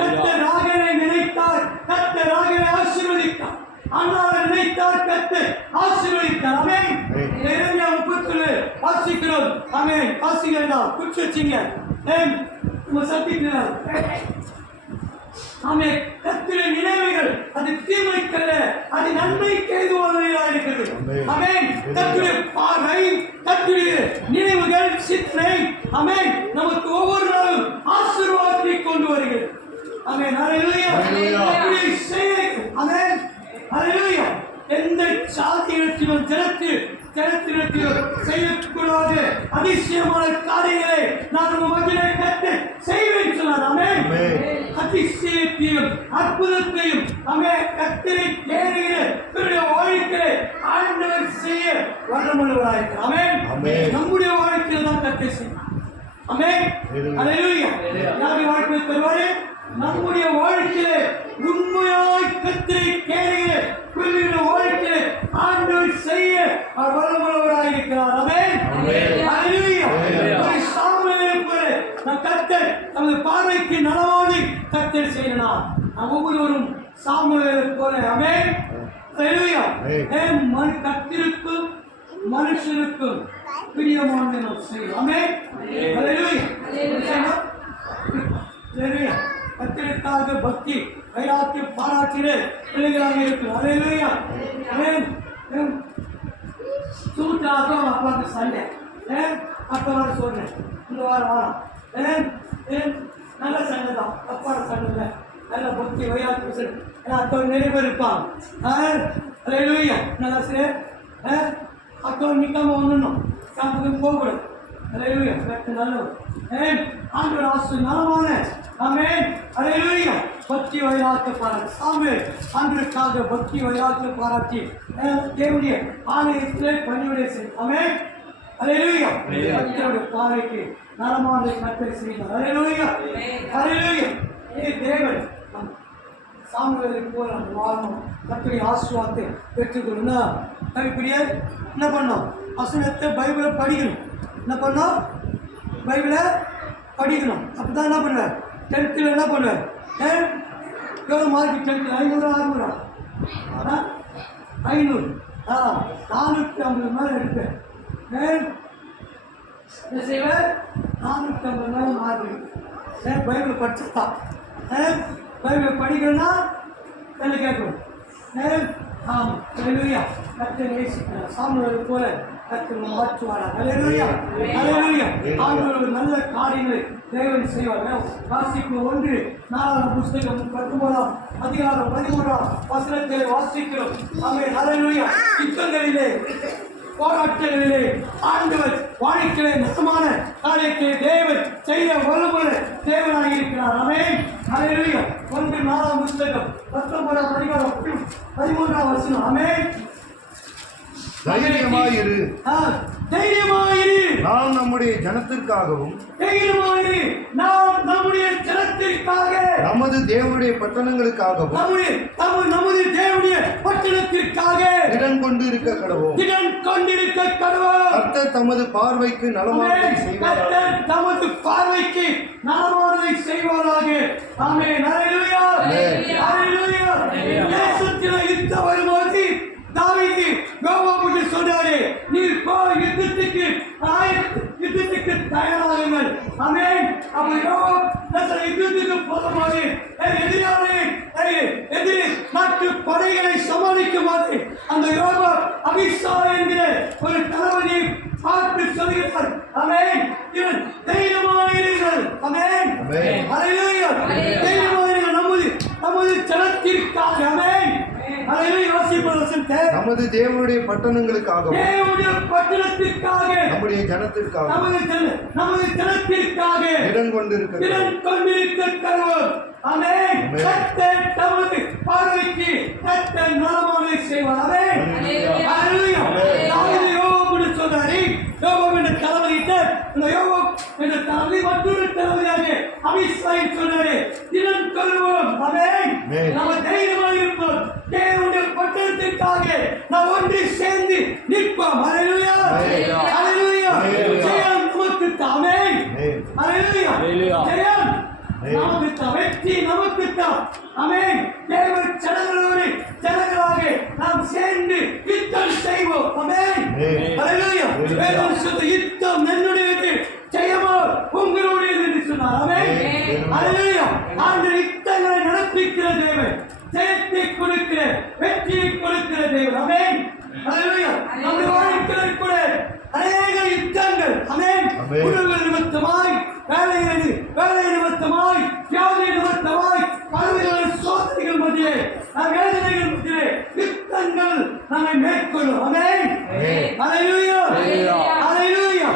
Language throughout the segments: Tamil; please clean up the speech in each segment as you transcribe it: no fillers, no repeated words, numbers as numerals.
கர்த்தர் ராகனை நினைத்தார், கர்த்தர் ராகனை ஆசீர்வதித்தார். அண்ணாவை நினைத்தார், கர்த்தர் ஆசீர்வதித்தார். ஆமென். எரேமியா 31 வாசிக்கிறோம். ஆமென். வாசிக்கிறதா குச்சி வச்சீங்க. சத்திக்கிறார். ஆமென். கர்த்தருடைய நினைவுகள் அது தீமைக்கல்ல, அது நன்மைக்கு ஏதுவானவையாக இருக்கிறது. ஆமென். கர்த்தருடைய பார்வை, கர்த்தருடைய நினைவுகள், சித்தனை ஆமென் நமக்கு ஒவ்வொரு நாளும் ஆசீர்வாதத்தை கொண்டு வருகிறது. ஆமென். ஹல்லேலூயா. அப்படியே செய்யுங்கள். ஆமென். ஹல்லேலூயா. எந்த சாதியிடத்திலும் ஜனத்திடத்திலும் செய்யக்கூடாது அதிசயமான காரியங்களை நான் உங்கள் மத்தியிலே கர்த்தர் செய்வேன் சொன்னார். ஆமென். அதிசயத்தையும் அற்புதத்தையும் ஆமென் கர்த்தரை தேடுகிற வாழ்க்கையை ஆண்டவர் செய்ய வல்லமையுள்ளவராயிருக்கிறார். ஆமென். நம்முடைய வாழ்க்கையில் தான் கர்த்தர் செய்யணும். ஆமென். ஹல்லேலூயா. யாருடைய வாழ்க்கையில் தருவாரு? நம்முடைய வாழ்க்கையிலே உண்மையாய் கர்த்தரை தேடுகிற பிள்ளைகளுடைய வாழ்க்கையிலே ஆண்டவர் செய்ய அவர் வல்லமையுள்ளவராயிருக்கிறார். ஆமென். ஹல்லேலூயா. சாமுவேலை போல நம் கர்த்தர் நமது பார்வைக்கு நலமானதை கர்த்தர் செய்யலாம். நாம் ஒவ்வொருவரும் சாமுவேலை போல ஆமென். ஹல்லேலூயா. கர்த்தருக்கும் மனுஷனுக்கும் பிரியமானதை நாம் செய்யலாம். ஆமென். ஹல்லேலூயா. ஹல்லேலூயா. கர்த்தருக்காக பக்தி வைராக்கியம் பாராட்டின பிள்ளைகளாக இருக்கிறோம். ஹல்லேலூயா. ஆமென். சூட்டாக அப்பாவுக்கு சண்டை அப்பா வர சொன்னேன், இந்த வாரம் வாரம் நல்ல சண்டை தான், அப்பாவோட சண்டை இல்லை, நல்ல பக்தி வைராக்கியம் அத்தோடு நிறைய பேர் இருப்பாங்க. ஹல்லேலூயா. நல்லா சரி அத்தோடு நிற்காம வந்துடணும், காம்புக்கு போகக்கூடாது. ஹல்லேலூயா. நல்லவர் ஆண்டவர் ஆசை நலமான ஆமென். ஹல்லேலூயா. பக்தி வைராக்கிய பாராட்டி சாமுவேல் ஆண்டவருக்காக பக்தி வைராக்கிய பாராட்டி தேவனுடைய ஆலயத்திலே பணிவிடை செய்யும். ஆமென். ஹல்லேலூயா. கர்த்தருடைய பார்வைக்கு நலமானதை கர்த்தர் செய்தார். ஹல்லேலூயா. ஹல்லேலூயா. தேவன் சாமுவேலை போல நம்ம வாழணும், கர்த்தருடைய ஆசீர்வாதத்தை பெற்றுக்கொள்ளணும். கைப்பிடிய என்ன பண்ணோம்? வசனத்தை பைபிளை படிக்கணும். என்ன பண்ணோம்? பைபிளை படிக்கணும். அப்பதான் என்ன பண்ணுவார்? 10th என்ன பண்ணுவார்? எவ்வளோ மார்க்கு 10th? 500 600? 500 450 மேலே எடுப்பேன். என்ன செய்வார்? 450 மேலே மார்க் பைபிள் படிச்சுட்டா. பைபிள் படிக்கணும்னா என்ன கேட்கணும்? ஆமாம். ஹல்லேலூயா. கர்த்தர் நேசிக்கிறார். சாமுவேலை போல கர்த்தர் மாற்றுவாரா? ஹல்லேலூயா. ஹல்லேலூயா. ஆண்டவர் நல்ல காரியங்களை தேவன் செய்வார். வாசிப்பு 1 புஸ்தகம் 19 அதிகாரம் 13 வசனத்தை வாசிக்கிறோம். ஆமென். ஹல்லேலூயா. யுத்தங்களிலே போராட்டங்களிலே ஆண்டவர் வாழ்க்கையிலே நசமான காரியத்தை தேவன் செய்ய வல்லமுள்ள தேவனாக இருக்கிறார். ஆமென். ஹல்லேலூயா. 1 புஸ்தகம் 19 அதிகாரம் 13 வசனம். ஆமென். தைரியமாயிரு, தைரியமாயிரு, நாம் நம்முடைய ஜனத்திற்காகவும், தைரியமாயிரு, நாம் நம்முடைய ஜனத்திற்காக, நமது தேவனுடைய பட்டணங்களுக்காகவும், நமது தேவனுடைய பட்டணத்திற்காக திடன் கொண்டு இருக்க கடவோம். திடன் கொண்டிருக்க கடவோம். கர்த்தர் தமது பார்வைக்கு நலமானதை செய்வாராக. கர்த்தர் தமது பார்வைக்கு நலமானதை செய்வாராக. ஆமென். ஹல்லேலூயா. ஹல்லேலூயா. தேசத்திலே யுத்தம் வரும்போது தாவீது யோவாபுக்கு சொன்னாரே, நீர் போய் யுத்தத்துக்கு தயாராகுங்கள். ஆமென். அப்ப யோவாப் யுத்தத்துக்கு போகும்போது எதிரி நாட்டு படைகளை சமாளிக்கும்போது அந்த யோவாப் அபிஷாய் என்கிற ஒரு தளபதியை பார்த்து சொல்கிறார், ஆமென், இவன் தைரியமாயிருங்கள். ஆமென். ஹல்லேலூயா. தைரியமாயிருங்கள் நமது ஜனத்திற்காக. ஆமென். நமது தேவனுடைய பட்டணங்களுக்காக, தேவனுடைய பட்டணத்திற்காக, நம்முடைய ஜனத்திற்காக, நமது ஜனத்திற்காக திடன் கொண்டிருக்க கடவோம். ஆமென். கர்த்தர் தமது பார்வைக்கு கர்த்தர் நலமானதை செய்வார். ஆமென். ஹல்லேலூயா. தாவீது யோவாபுக்கு சொன்னாரே, யோவாப் என்ற தளபதியிட்ட இந்த யோவாப் என்ற தளபதி மற்றொரு தளபதியாக அபிஷாய் சொன்னாரே, திடன் கொள்வோம். ஆமென். நம்ம தைரியமாக இருப்போம். தேவனுடைய பட்டணத்திற்காக நாம் ஒன்று சேர்ந்து நிற்போம். ஹல்லேலூயா. ஹல்லேலூயா. ஜெயம் நமக்கு. ஆமென். ஹல்லேலூயா. ஜெயம் நமக்கு. வெற்றி நமக்குத்தான். ஆமென். தேவ ஜனங்களோடு ஜனங்களாக நாம் சேர்ந்து யுத்தம் செய்வோம். ஆமென். ஹalleluya. வேதம் சொல்லுது யுத்தம் என்னுடையது, ஜெயமோ உங்களுடையது என்று சொன்னார். ஆமென். ஹalleluya. ஆண்டவர் யுத்தங்களை நடப்பிக்கிற தேவன், ஜெயத்தை கொடுக்கிற, வெற்றியை கொடுக்கிற தேவன். ஆமென். ஹalleluya. நம்முடைய வாழ்க்கையில் கூட அநேக யுத்தங்கள், ஆமென், உணவு நிமித்தமாய், வேலை நிமித்தமாய், வியாதி நிமித்தமாய், பலவிதமான சோதனைகள் மத்தியிலே, வேதனைகள் மத்தியிலே யுத்தங்கள் நம்மை மேற்கொள்ளும். ஆமென். ஹalleluya. ஹalleluya.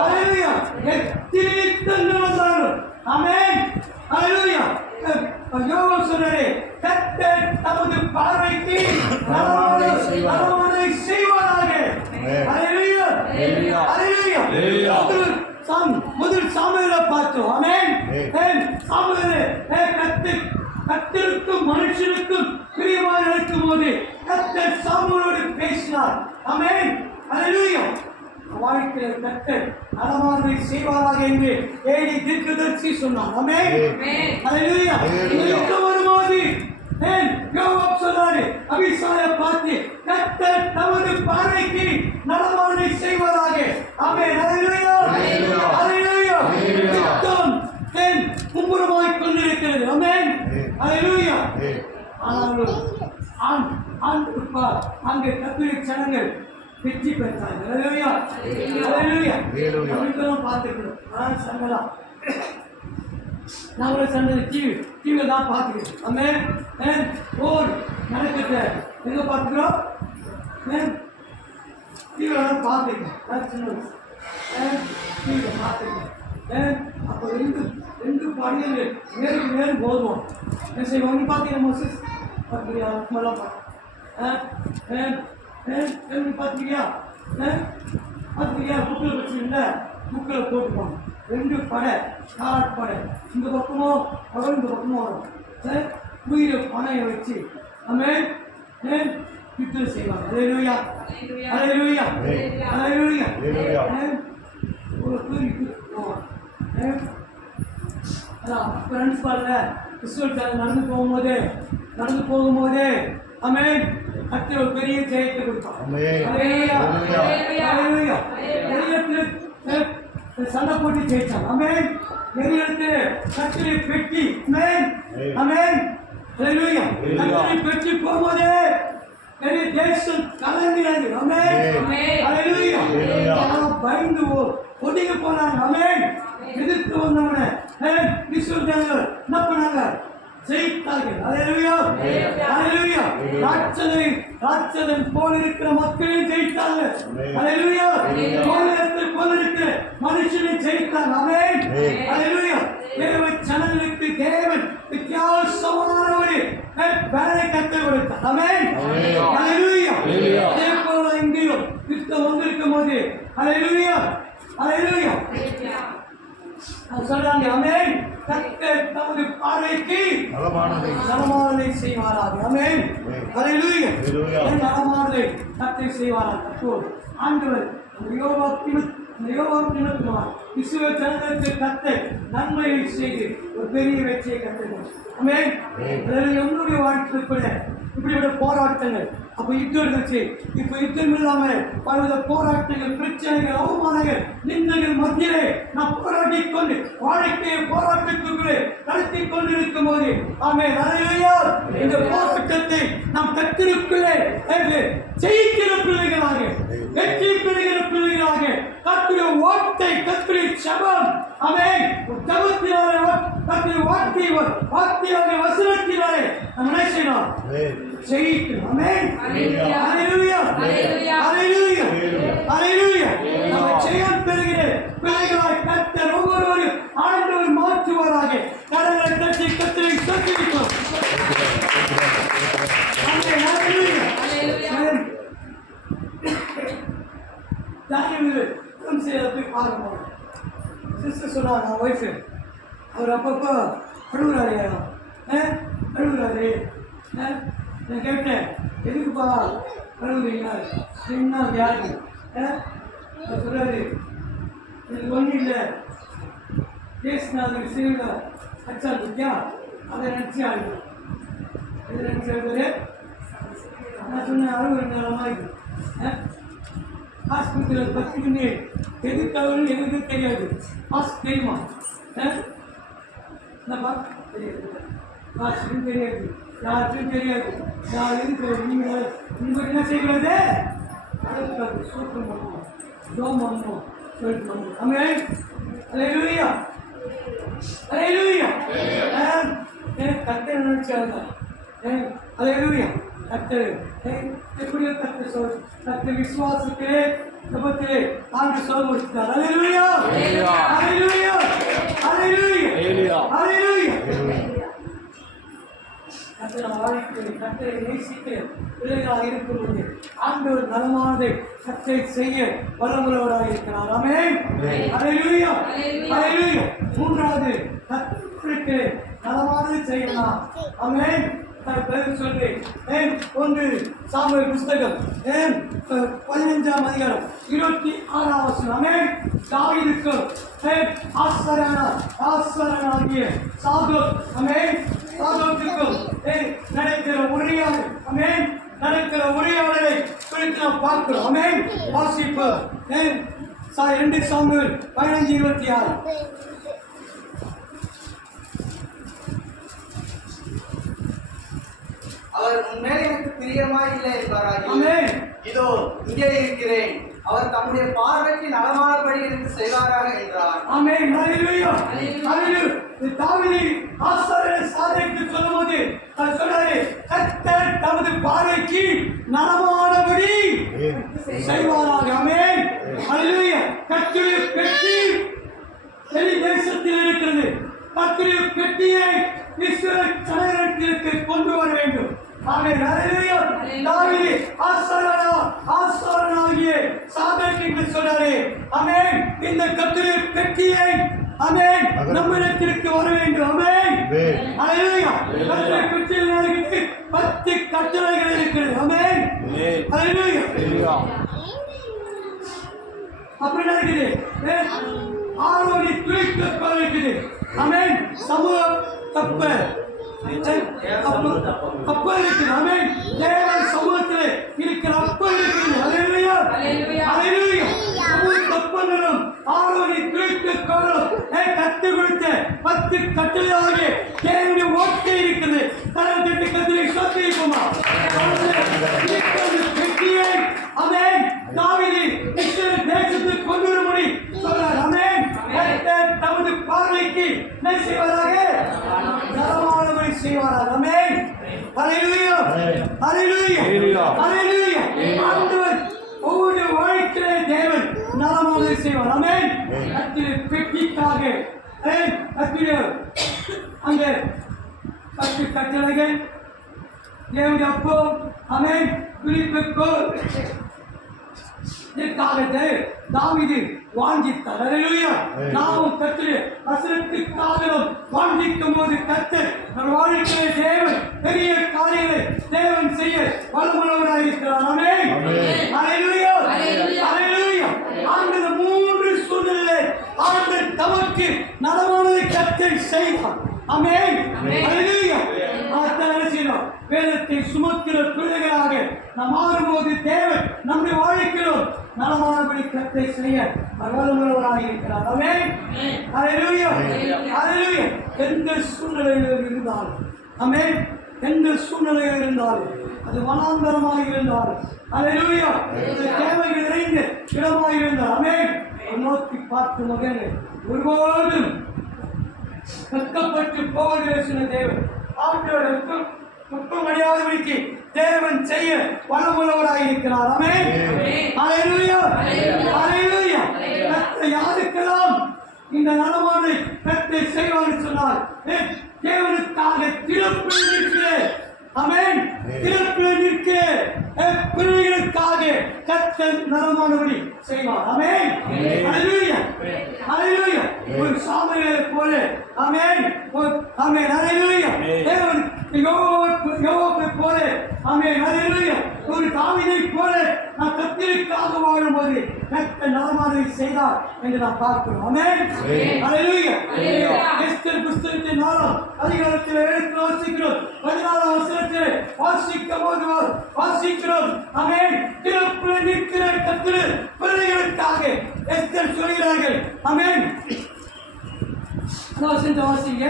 ஹalleluya. எத்தனை யுத்தங்கள் வந்தாலும், ஆமென், ஹalleluya. யோவான் சொன்னாரே, கர்த்தர் தமது பார்வைக்கு நலமானதை செய்வாராக. ஹalleluya. ஹalleluya. முதல் சாமுவேலை பார்த்தோம். ஆமென். சாமுவேலே கர்த்தருக்கும் மனுஷனுக்கும் பிரியமாக இருக்கும் போது கர்த்தர் சாமுவேலோடு பேசினார். ஆமென். ஹalleluya. வாழ்க்கையில் கர்த்தர் நலமானதை செய்வாராக என்று ஏலி தீர்க்கதரிசி சொன்னார். ஆமென். ஹalleluya. யுத்தம் வரும்போது யோவாப் சொன்னாரு, அபிஷாயை பார்த்து கர்த்தர் தமது பார்வைக்கு நலமானதை செய்வதாக. ஆமென். ஹalleluya. ஹalleluya. யுத்தம் மும்முரமாய் கொண்டிருக்கிறது. ஆமென். ஹalleluya. ஆனாலும் அங்கே கர்த்தருடைய ஜனங்கள் வெற்றி பெற்றாங்க. ஹalleluya. ஹalleluya. நம்மளும் பார்த்துக்கணும். நான் சங்கலாம் நம்மளோட சண்டை டிவியில தான் பார்த்துக்கிறோம். ஆமென். போர் நடக்குது எங்க பார்த்துக்கிறோம்? டிவியில தான் பார்த்துக்கிறேன். டிவியில பார்த்துக்கிறேன். அப்போ ரெண்டு பாடிகள் நேருக்கு நேரம் போதும். என்ன செய்வோம்? பார்த்தீங்கன்னா மோசஸ் பார்த்துக்கிறியா? அம்மெல்லாம் பார்த்துக்கிறியா? பார்த்துக்கிறியா? புக்கில் வச்சுருந்த புக்கில் போட்டுப்பாங்க. ரெண்டு படை, காலாட் படை, இந்த பக்கமும் வரும், இந்த பக்கமும் வரும். உயிரை பனையை வச்சு ஆமென் யுத்தம் செய்வாங்க. ஹalleluya. ஹalleluya. ஹalleluya. ஒரு தூரி ஃப்ரெண்ட்ஸ் பாருங்க, கிறிஸ்துவ நடந்து போகும்போது ஆமென் கர்த்தர் ஒரு பெரிய ஜெயத்தை கொடுப்பார். ஹalleluya. ஹalleluya. சண்டை போட்டு ஜெயிச்சாங்க. ஆமென். நெறியெடுத்து கர்த்தரை பெட்டி. ஆமென். ஆமென். ஹalleluya. கர்த்தரை பெட்டி போகும்போது நிறைய தேசம் கலங்கினது. ஆமென். ஹalleluya. பயந்து ஒதுங்கி போனாங்க. ஆமென். எதிர்த்து வந்தவன விசுவாசிகள் என்ன பண்ணாங்க? ஜெயித்தார்கள். ஹalleluya. ஹalleluya. ராட்சதன் போல இருக்கிற மக்களையும் ஜெயித்தார்கள். ஹalleluya. போல இருக்கிற மனுஷனை ஜெயித்தாங்க. ஆமென். ஹalleluya. தேவ ஜனங்களுக்கு தேவன் வித்தியாசமான ஒரு வேலை கற்றுக் கொடுத்தார். ஆமென். ஹalleluya. அதே போல இங்கேயும் யுத்தம் வந்திருக்கும் போது ஹalleluya. ஹalleluya. சொல்றாங்க. ஆமென். கர்த்தர் தமது பார்வைக்கு நலமானதை செய்வாராக. ஆமென். ஹalleluya. நலமானதை கர்த்தர் செய்வாராக. அப்போ ஆண்டவர் யோவாக்கினால் இஸ்ரவேல் ஜனங்களுக்கு கர்த்தர் நன்மையை செய்து ஒரு பெரிய வெற்றியை கற்றுக். ஆமென். என்னுடைய வாழ்க்கையில் கூட இப்படிப்பட்ட போராட்டங்கள், அப்போ யுத்தம் இருந்துச்சு. இப்போ யுத்தம் இல்லாமல் பல போராட்டங்கள், பிரச்சனைகள், அவமானங்கள், நிந்தங்கள் மத்தியிலே நாம் போராடி கொண்டு வாழ்க்கையை போராட்டத்துக்குள்ளே நடத்தி கொண்டிருக்கும் போது ஆமென் ஹalleluya. இந்த போராட்டத்தை நாம் கர்த்தருக்குள்ளே ஜெயிக்கிற பிள்ளைகளாக, வெற்றி பெறுகிற பிள்ளைகளாக, கர்த்தருடைய வார்த்தை, கர்த்தருடைய ஜெபம், ஆமென், ஜெபத்தினாலே கர்த்தருடைய வார்த்தையாலே வசனத்தினாலே நாம் என்ன செய்யணும்? ஜெயிக்கணும். ஆமென். ஹalleluya. ஹalleluya. ஹalleluya. நாம் ஜெயம் பெறுகிற பிள்ளைகளாய் கர்த்தர் ஒவ்வொருவரையும் ஆண்டவர் மாற்றுவாராக. கரங்களை தட்டி கர்த்தரை ஸ்தோத்திரிப்போம். ஆமென். ஹalleluya. ஆமென். தானியேல் போய் பார்க்கணும். சிஸ்டர் சொன்னாங்க, ஒய்ஃபு அவர் அப்பப்போ அழுகுறாரு. நான் கேட்டேன், எதுக்குப்பா அழுகுறீங்களா? என்ன வியாதி? அவர் சொல்கிறாரு, எனக்கு ஒன்றும் இல்லை, பேசினாரு சிறுவில் அச்சா இருக்கியா, அதை நினச்சி ஆகிடும். இது நினச்சி பேர் நான் சொன்ன அறுபது நேரமாக இருக்குது. ஆஸ்பத்திரியில் 10 மணி எதுக்காகன்னு எனக்கு தெரியாது. தெரியுமா? என்னப்பா தெரியாது. ஆஸ்பத்திரி தெரியாது, யாருக்கும் தெரியாது. நான் எதுக்கு நீங்கள் என்ன செய்கிறது? அடுத்தது சூப்பர் பண்ணுவோம், ஜோம் பண்ணுவோம், சொல்லிட்டு பண்ணுவோம். அமே அல்லேலூயா, அல்லேலூயா. கர்த்தரை நினைச்சாங்க. அல்லேலூயா. கர்த்தர் எப்படியோ கர்த்தர் சொல் கர்த்தர் விசுவாசத்திலே ஜெபத்திலே ஆண்டு சொல்ல முடிச்சார். அல்லேலூயா, அல்லேலூயா, அல்லேலூயா, அல்லேலூயா. கர்த்தரை வாழ்க்கை கர்த்தரை நேசித்து பிள்ளைகளாக இருக்கும்போது ஆண்டவர் நலமானதை கர்த்தரை செய்ய வல்லமுள்ளவராக இருக்கிறார். ஆமென். அல்லேலூயா, அல்லேலூயா. மூன்றாவது கர்த்தருக்கு நலமானதை செய்யலாம். ஆமென். சொல்லி 1 சாமுவேல் புஸ்தகம் 15ஆம் அதிகாரம் 26ஆம் வசனம். தாவீதுக்கு ஆசாரியனாகிய சாதோக் சாதோக்குக்கும் நடக்கிற உரையாடலை குறித்து நாம் பார்க்கிறோம். வாசிப்பு 2 சாமுவேல் 15:26. அவர் உன்மேல் எனக்கு பிரியமாய் இல்லை என்பாராக. இதோ இங்கே இருக்கிறேன், அவர் தம்முடைய பார்வைக்கு நலமானபடி எனக்கு செய்வாராக என்றார். ஆமென். ஹல்லேலூயா, ஹல்லேலூயா. தாவீது ஆசாரியர் சாதோக்கு சொல்லும்போது அவர் சொன்னாரே, கர்த்தர் தமது பார்வைக்கு நலமானபடி செய்வாராக. ஆமென். ஹல்லேலூயா. கர்த்தருடைய பெட்டி வெளி தேசத்தில் இருக்கிறது. கர்த்தருடைய பெட்டியை இஸ்ரவேல் தலைவர்களுக்கு கொண்டு வர வேண்டும். ஆமென். ஹல்லேலூயா. தாவீது ஆசாரியனாகிய சாதோக்கு சொன்னாரே, ஆமென், இந்த கர்த்தருடைய பெட்டியை ஆமென் நம்மிடத்திற்கு வர வேண்டும். ஆமென். ஹல்லேலூயா. கர்த்தருடைய பெட்டியில் இருக்கிறது 10 கட்டளைகள் இருக்கிறது. ஆமென். ஹல்லேலூயா. அப்படி நடக்குது. ஆரோனி துணிக்கு இருக்குது. ஆமென். சமூக கப்பல் இருக்குது. ஆமென். தேவன் சமூகத்தில் இருக்கிற அப்பல் இருக்குது. ஹல்லேலூயா, ஹல்லேலூயா. சமூக கப்பலும் ஆரோனி துணிக்கு கத்து கொடுத்த 10 கட்டளையாக தேவனுடைய ஓட்டை இருக்குது. தரத்திட்டு கத்திரை சோத்திரிக்குமா பெட்டியை ஆமென் தாவீது இஸ்ரவேல் தேசத்துக்கு கொண்டு வரும்படி சொல்றார். ஆமென். கர்த்தர் தமது பார்வைக்கு என்ன செய்வாராக? நலமானபடி செய்வாராக. ஆமென். ஹல்லேலூயா, ஹல்லேலூயா, ஹல்லேலூயா. ஆண்டவர் ஒவ்வொரு வாழ்க்கையிலே தேவன் நலமானதை செய்வார். ஆமென். கர்த்தருடைய பெட்டிக்காக அங்க 10 கட்டளைகள் தேவனுடைய அப்போ ஆமென் குறிப்பிற்கோள் தாவீது வாஞ்சித்தார். அல்லேலூயா. நாமும் கர்த்தருடைய வசனத்துக்காக வாஞ்சிக்கும் போது கர்த்தர் நம் வாழ்க்கையிலே தேவன் பெரிய காரியங்களை தேவன் செய்ய வல்லமுள்ளவராக இருக்கிறார். ஆமென். அல்லேலூயா, அல்லேலூயா. ஆண்டவர் 3 சூழ்நிலை ஆண்டவர் தமக்கு நலமானதை கர்த்தர் செய்தார். ஆமென். அல்லேலூயா. வேதத்தை சுமக்கிற பிள்ளைகளாக நாம் மாறும்போது தேவன் நம்முடைய வாழ்க்கையிலும் நலமானபடி கர்த்தரை செய்ய வல்லமுள்ளவராக இருக்கிறார். ஆமென். அல்லேலூயா, அல்லேலூயா. எந்த சூழ்நிலையில் இருந்தாலும் ஆமென், எந்த சூழ்நிலையில் இருந்தாலும் அது வனாந்தரமாக இருந்தாலும் அல்லேலூயா தேவைகள் நிறைந்த இடமாக இருந்தால் ஆமென் நோக்கி பார்த்து மகன் ஒருபோதும் வெட்கப்பட்டு போவதில்லை சொன்ன தேவன் ஆண்டவருக்கும் குற்றமடையாதபடிக்கு தேவன் செய்ய வல்லமுள்ளவராக இருக்கிறார். ஆமென். அல்லேலூயா, அல்லேலூயா. கர்த்தர் யாருக்கெல்லாம் இந்த நலமானதை கர்த்தர் செய்வார் சொன்னார் தேவனுக்காக திறப்பில் நிற்கிறேன். ஆமென். திறப்பில் நிற்கிறேன் பிள்ளைகளுக்காக கர்த்தர் நலமானபடி செய்வார். ஆமென். அல்லேலூயா, அல்லேலூயா. ஒரு சாமுவேலை போல ஆமென், ஆமென். அல்லேலூயா. தேவன் யோபை போல ஆமென். அல்லேலூயா. ஒரு தாவீதை போல நான் கர்த்தருக்காக வாழும்போது கர்த்தர் நலமானதை செய்தார் என்று நாம் பார்க்கிறோம். ஆமென். ஹல்லேலூயா. எஸ்தர் புஸ்தகத்தின் 4 அதிகாரத்தில் எடுத்து வாசிக்கிறோம். 14 வசனத்தில் வாசிக்கிறோம். ஆமென். திறப்பில் நிற்கிற கர்த்தர் பிள்ளைகளுக்காக எஸ்தர் சொல்கிறார்கள். ஆமென். வசனத்தை வாசிங்க.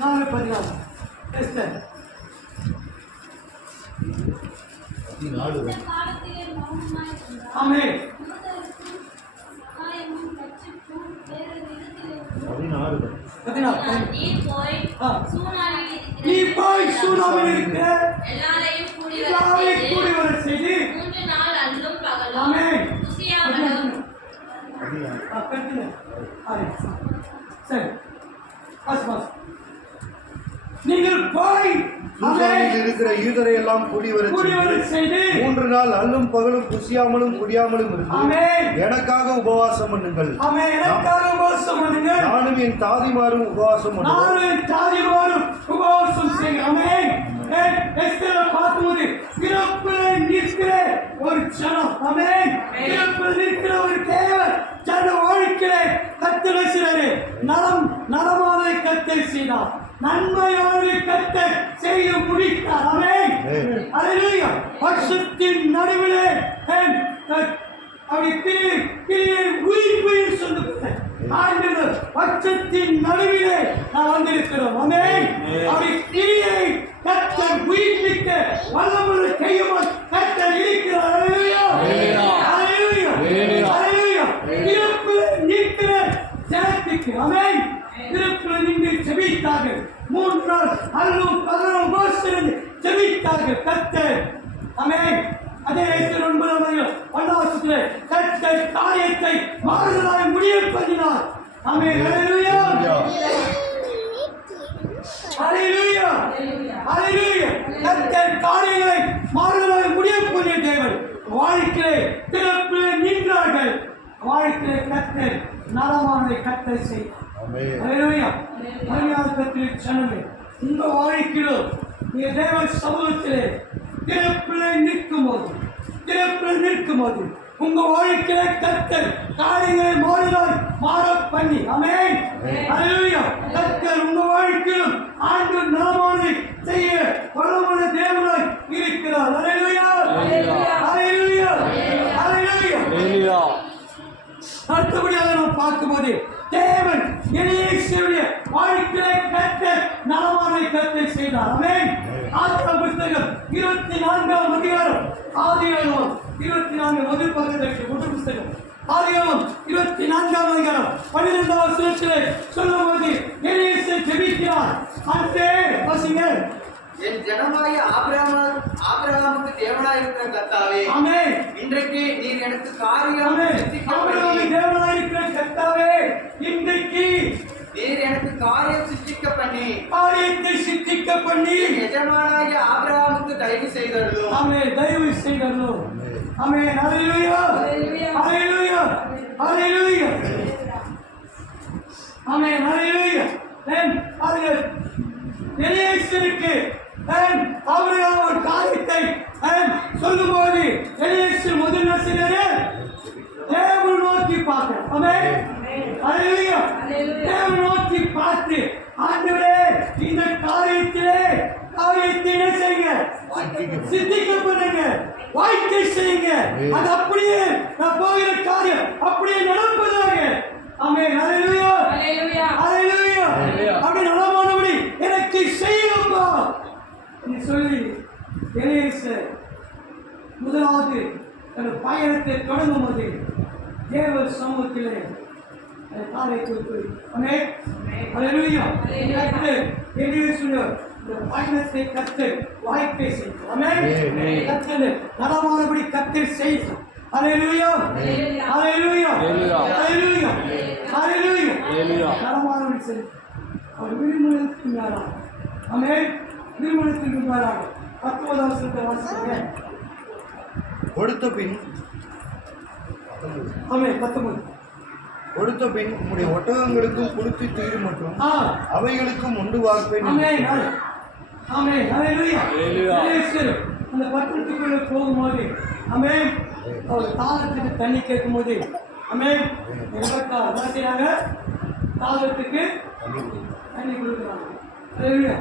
4:14 எஸ்தர். ஆமென். 16 நீ போய் சூனாமில் இருக்கிற எல்லாரையும் கூடி வர செய்து 3 நாள் அல்லும் பகலும் ஆமென். ருசியாமலும் சரி பாஸ் நீங்கள் போய் சூசானில் இருக்கிற யூதரை எல்லாம் கூடி வர செய்து 3 நாள் அல்லும் பகலும் புசியாமலும் குடியாமலும் இருந்து எனக்காக உபவாசம் பண்ணுங்கள். நானும் என் தாதிமாரும் உபவாசம் செய்கிறேன். பார்க்கும்போது நிற்கிற ஒரு ஜனம், நிற்கிற ஒரு தேவர் ஜன வாழ்க்கையை கத்தர் நலமான கத்தர் செய்தார். நன்மையானதை கர்த்தர் செய்து முடித்தார். ஆமென். ஹல்லேலூயா. வருஷத்தின் நடுவிலே அப்படி கிரியை உயிர் சொல்லுகிறேன். ஆண்டவர் வருஷத்தின் நடுவிலே நான் வந்திருக்கிறோம். ஆமென். அப்படி கிரியை கர்த்தர் உயிர்ப்பிக்க வல்லமுள்ள கையுமாய் கர்த்தர் இருக்கிறார். ஹல்லேலூயா. ஹல்லேலூயா. ஹல்லேலூயா. இறப்பிலே நிற்கிற ஜனத்துக்கு ஆமென். திருப்பில் நின்று ஜெபித்தார்கள். 3 நாள் அல்லும் பகலும் உபவாசித்து ஜெபித்தார்கள். கர்த்தர் ஆமென். அதே 9 கர்த்தர் காரியத்தை மாறுதலாய் முடிய பண்ணினார். ஆமென். ஹல்லேலூயா. ஹல்லேலூயா. ஹல்லேலூயா. கர்த்தர் காரியங்களை மாறுதலாய் முடிய பண்ணிய தேவன் வாழ்க்கையிலே திருப்பில் நின்றார்கள். வாழ்க்கையிலே கர்த்தர் நலமானதை கர்த்தர் செய்தார். ஹல்லேலூயா. மரியாதை கர்த்தருடைய ஜனமே, உங்க வாழ்க்கையிலும் நீங்க தேவ சமூகத்திலே திறப்பிலே நிற்கும்போது உங்க வாழ்க்கையில கர்த்தர் காரியங்களை மாற பண்ணி ஆமென். ஹல்லேலூயா. கர்த்தர் உங்க வாழ்க்கையிலும் ஆண்டு நலமானதை செய்ய வல்லமையுள்ள தேவனாய் இருக்கிறார். ஹல்லேலூயா. ஹல்லேலூயா. ஹல்லேலூயா. அடுத்தபடியாக நாம் பார்க்கும்போது தேவன் எலியேசருடைய வாழ்க்கையை கர்த்தர் நலமானதை கர்த்தர் செய்தார். ஆமென். ஆதியாகமம் புத்தகம் 24ஆம் அதிகாரம் ஆதியாகமம் 24 முதல் புத்தகம் ஆதியாகமம் 24ஆம் அதிகாரம் 12ஆம் வசனத்திலே சொல்லும்போது எலியேசர் ஜெபிக்கிறார். அன்பே வசிங்க. என் ஜனமாகிய ஆபிரகாமுக்கு தேவனாய் இருக்கிற கர்த்தாவே, ஆமென். இன்றைக்கு நீர் எனக்கு காரியம் தேவனாயிருக்கிற கர்த்தாவே, இன்றைக்கு நீர் எனக்கு காரியத்தை சித்திக்க பண்ணி எஜமானாகிய ஆபிரகாமுக்கு தயவு செய்தருளும். ஆமென். தயவு செய்தருளும். ஆமென். ஹல்லேலூயா. ஹல்லேலூயா. ஹல்லேலூயா. ஆமென். ஹல்லேலூயா. எலியேசருக்கு ஆபிரகாம் ஒரு காரியத்தை சொல்லும்போது எலியேசர் முதல் செய்தார். தேவன் நோக்கி பார்க்க. ஆமென். ஹல்லேலூயா. தேவன் நோக்கி பார்த்து ஆண்டவரே இந்த காரியத்தை செய்யுங்க, சித்திக்க பண்ணுங்க, வாழ்க்கை செய்யுங்க. அது அப்படியே நான் போகிற காரியம் அப்படியே நடப்பதாக. ஆமென். ஹல்லேலூயா. ஹல்லேலூயா. அப்படி நலமானபடி எனக்கு செய்யுங்கப்பா என்று சொல்லி எலியேசர் முதலாவது தன் பயணத்தை தொடங்கும் போது தேவ சமூகத்திலே காரியத்தை ஆமென். ஹல்லேலூயா. கர்த்தர் எலியேசர் பயணத்தை கர்த்தர் வாழ்க்கை செய்தார். ஆமென். கர்த்தர் நலமானபடி கர்த்தர் செய்தார். ஹல்லேலூயா. ஹல்லேலூயா. ஹல்லேலூயா. ஹல்லேலூயா. நலமானபடி செய்தார். அவர் விரும்பினதுக்கு மேலாக ஆமென். விரும்பினதுக்கு மேலாக 19 வசனத்தை வாசிங்க. கொடுத்த பின் ஆமென். 19 கொடுத்த பின் உம்முடைய ஒட்டகங்களுக்கும் குளித்து தீரு மற்றும் அவைகளுக்கும் உண்டு வார்ப்பேன். ஆமென். ஆமென். ஹல்லேலூயா. எலியேசர் அந்த பட்டணத்துக்குள்ள போகும்போது ஆமென் அவர் தாளத்துக்கு தண்ணி கேட்கும்போது ஆமென் ரெபெக்கா என்ன செய்றாங்க? தாளத்துக்கு தண்ணி கொடுக்குறாங்க. அல்லேலூயா.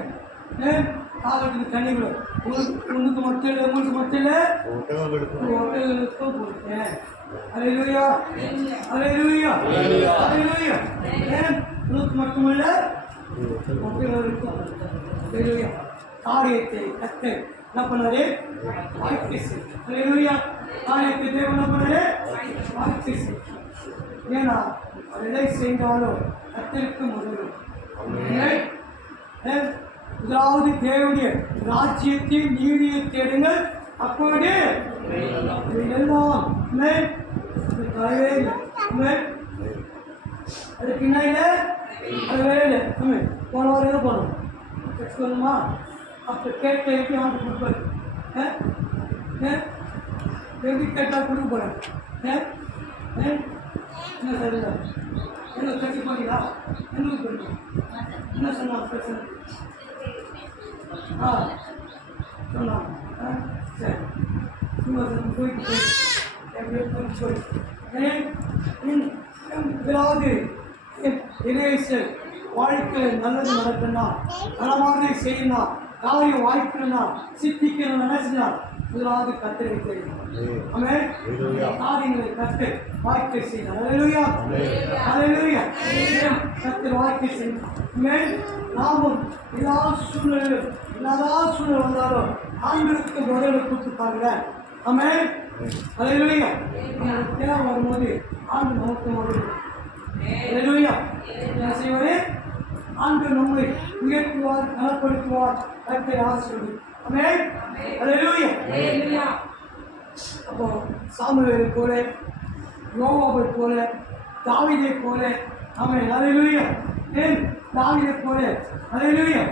தாளத்துக்கு தண்ணி கொடு. உங்களுக்கு மட்டும் இல்லை, உங்களுக்கு மட்டும் இல்லை, ஒட்டகங்களுக்கும் கொடுத்தேன். அல்லேலூயா. அல்லேலூயா. அல்லேலூயா. உங்களுக்கு மட்டுமல்ல ஒட்டகங்களுக்கும். அல்லேலூயா. காரியத்தை கத்து என்ன பண்ணாரு? வாய்க்கு செய். அல்லேலூயா. காரியத்தை தேவன் என்ன பண்ணாரு? வாய்க்கு செய். ஏன்னா அவர் எதை செய்தாலும் கத்திற்கு முதலும். முதலாவது தேவனுடைய ராஜ்யத்தின் நீதியை தேடுங்கள், அப்போது எல்லாம் தரவே இல்லை. அதுக்கு என்ன இல்லை? அது வேற இல்லை. போன வாரம் என்ன போனோம்? சொல்லணுமா? அப்போ கேட்க எப்படி ஆண்டு கொடுப்பாரு? எப்படி கேட்டால் கொடுக்க போகிறேன்? என்ன சரியில்லை? என்ன கட்சி பண்ணீங்களா? என்ன பண்ணுங்க? என்ன சொன்னாங்க பிரச்சனை? சொன்னாங்க. சரி போயிட்டு ஏதாவது இறைசல் வாழ்க்கையில் நல்லது நடக்குன்னா, நலமாக செய்யணும், காரியம் வாய்ப்புனா, சித்திக்கணும் நினைச்சுனா முதலாவது கத்தரை தெரியும். ஆமென். காரியங்களை கத்து வாழ்க்கை செய்யணும். அல்லேலூயா. அல்லேலூயா. கத்தர் வாழ்க்கை செய்யணும். ஆமென். நாமும் எல்லா சூழ்நிலையிலும் என்னதான் சூழ்நிலை வந்தாலும் ஆண்களுக்கு முதல்ல கொடுத்து பாருங்க. ஆமென். அல்லேலூயா. நமக்கு தேவை வரும்போது ஆண்டு நமக்கு முதல். அல்லேலூயா. என்ன செய்வாரு? ஆண்டு நம்மை உயர்த்துவார், நலப்படுத்துவார், கர்த்தரை ஆசீர்வதிப்பார். ஆமென். அல்லேலூயா. அப்போ சாமுவேலை போல, யோவாபை போல, தாவீதை போல, ஆமென். அல்லேலூயா. தாவீதை போல, அல்லேலூயா.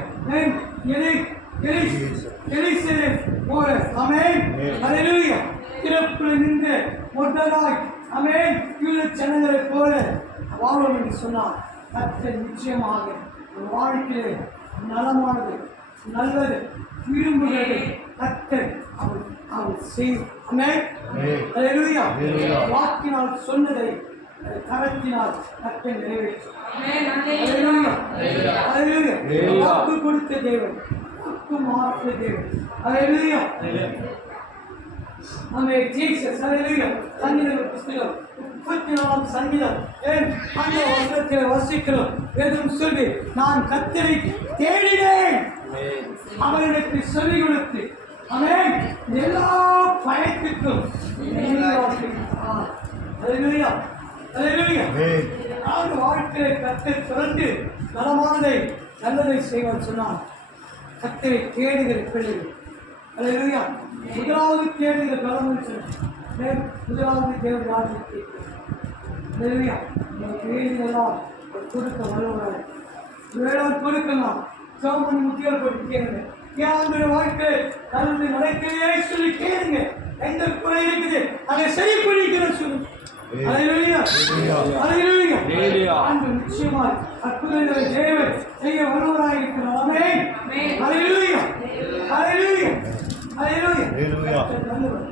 எலிசேரை போல, ஆமென். அல்லேலூயா. திறப்பில் நின்று ஒட்டராய், ஆமென், யூத ஜனங்களை போல வாழும் என்று சொன்னார். கர்த்தர் நிச்சயமாக ஒரு வாழ்க்கையிலே நலமானது, நல்லது, விரும்புகிறது கர்த்தர் அவர் செய்யும். ஆமென். அல்லேலூயா. வாக்கினால் சொன்னதை கரத்தினால் கர்த்தர் நிறைவேற்றும். அல்லேலூயா. அல்லேலூயா. வாக்கு கொடுத்த தேவன், வாக்கு மாற்ற தேவன். அல்லேலூயா. ஆமென். ஜீசஸ். அல்லேலூயா. சங்கீத புத்தகம் 34 சங்கீதம் அந்த வசனத்தில் வசிக்கிறோம். வேதம் சொல்லி, நான் கர்த்தரை தேடினேன், அவர் எனக்கு சொல்லிக் கொடுத்து, ஆமென், எல்லா பயத்துக்கும் அல்லேலூயா. அல்லேலூயா. நான் வாழ்க்கையை கர்த்தர் திறந்து நலமானதை நல்லதை செய்வார் சொன்னார். கர்த்தரை தேடுகிற பிள்ளைகள். அல்லேலூயா. முதலாவது தேடுகிற பலம் சொன்னார். முதலாவது தேவன் ராஜ்யத்தை. அல்லேலூயா. தேடினெல்லாம் கொடுக்க வல்லவராய் வேளாண் கொடுக்கலாம். சோமனி முத்தியால் போட்டு கேளுங்க. ஏன் வாழ்க்கை நல்லது நடக்கையே சொல்லி கேளுங்க. எந்த குறை இருக்குது அதை சரி பண்ணிக்கிற சொல்லுங்க. அல்லேலூயா. அல்லேலூயா. ஆண்டு நிச்சயமாய் அற்புதங்களை தேவன் செய்ய வல்லவராய் இருக்கிறார். ஆமென். அல்லேலூயா. அல்லேலூயா. அல்லேலூயா. நல்லவர்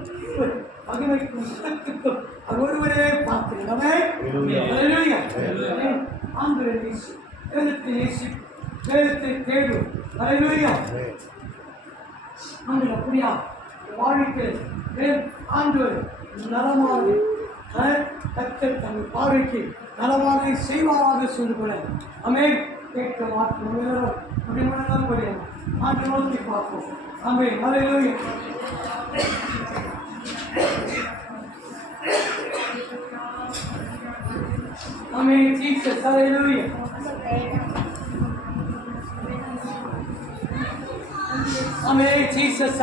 மகிமைக்கும் சுகத்துக்கும் ஒருவரே பார்க்கிறேன். ஆமென். அல்லேலூயா. ஆண்டவரை நேசி, வேதத்தை நேசி, வேதத்தை தேடும். அல்லேலூயா. ஆண்டவர் அப்படியா வாழ்க்கை ஆண்டவர் நலமாக கர்த்தர் தன் பார்வைக்கு நலமாக செய்வாராக சொல்லுகிற. ஆமென். கேட்க மாற்றோம். அப்படி மனதான் படியும். ஆண்டு நோக்கி பார்ப்போம். ஆமென். அல்லேலூயா. Amen. Jesus. Hallelujah. Amen. Jesus.